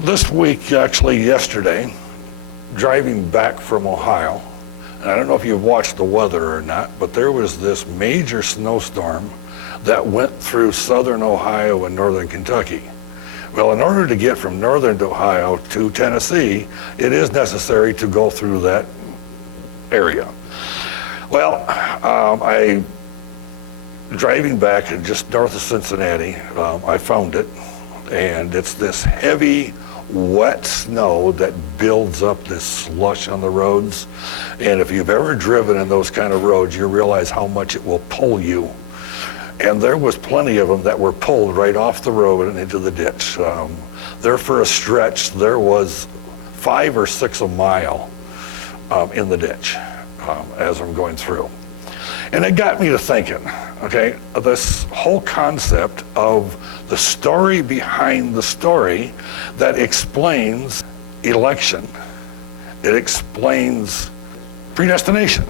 This week, actually yesterday, driving back from Ohio, and I don't know if you've watched the weather or not, but there was this major snowstorm that went through southern Ohio and northern Kentucky. Well, in order to get from northern Ohio to Tennessee, it is necessary to go through that area. Well, driving back just north of Cincinnati, I found it, and it's this heavy, wet snow that builds up this slush on the roads. And if you've ever driven in those kind of roads, you realize how much it will pull you. And there was plenty of them that were pulled right off the road and into the ditch. There for a stretch, there was 5 or 6 a mile in the ditch as I'm going through. And it got me to thinking, okay, this whole concept of the story behind the story that explains election. It explains predestination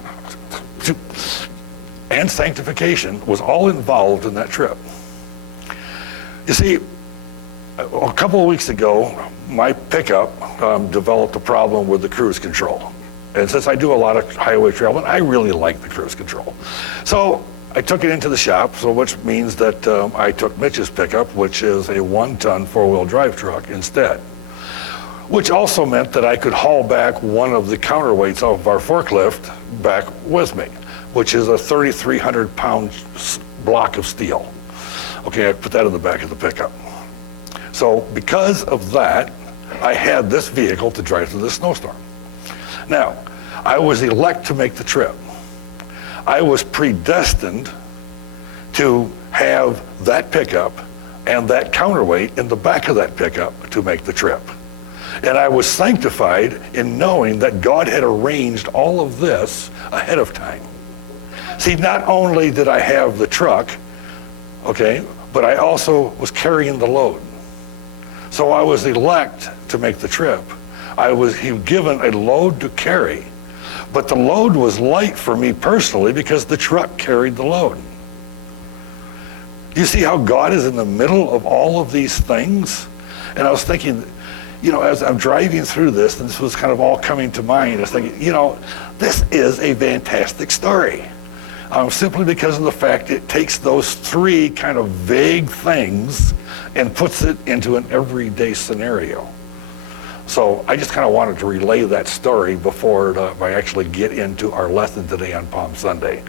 and sanctification was all involved in that trip. You see, a couple of weeks ago, my pickup developed a problem with the cruise control. And since I do a lot of highway traveling, I really like the cruise control. So I took it into the shop, which means that I took Mitch's pickup, which is a 1-ton 4-wheel drive truck instead. Which also meant that I could haul back one of the counterweights of our forklift back with me, which is a 3,300-pound block of steel. Okay, I put that in the back of the pickup. So because of that, I had this vehicle to drive through the snowstorm. Now, I was elect to make the trip. I was predestined to have that pickup and that counterweight in the back of that pickup to make the trip. And I was sanctified in knowing that God had arranged all of this ahead of time. See, not only did I have the truck, okay, but I also was carrying the load. So I was elect to make the trip. I was given a load to carry, but the load was light for me personally because the truck carried the load. Do you see how God is in the middle of all of these things? And I was thinking, you know, as I'm driving through this, and this was kind of all coming to mind, I was thinking, you know, this is a fantastic story. Simply because of the fact it takes those 3 kind of vague things and puts it into an everyday scenario. So I just kind of wanted to relay that story before I actually get into our lesson today on Palm Sunday.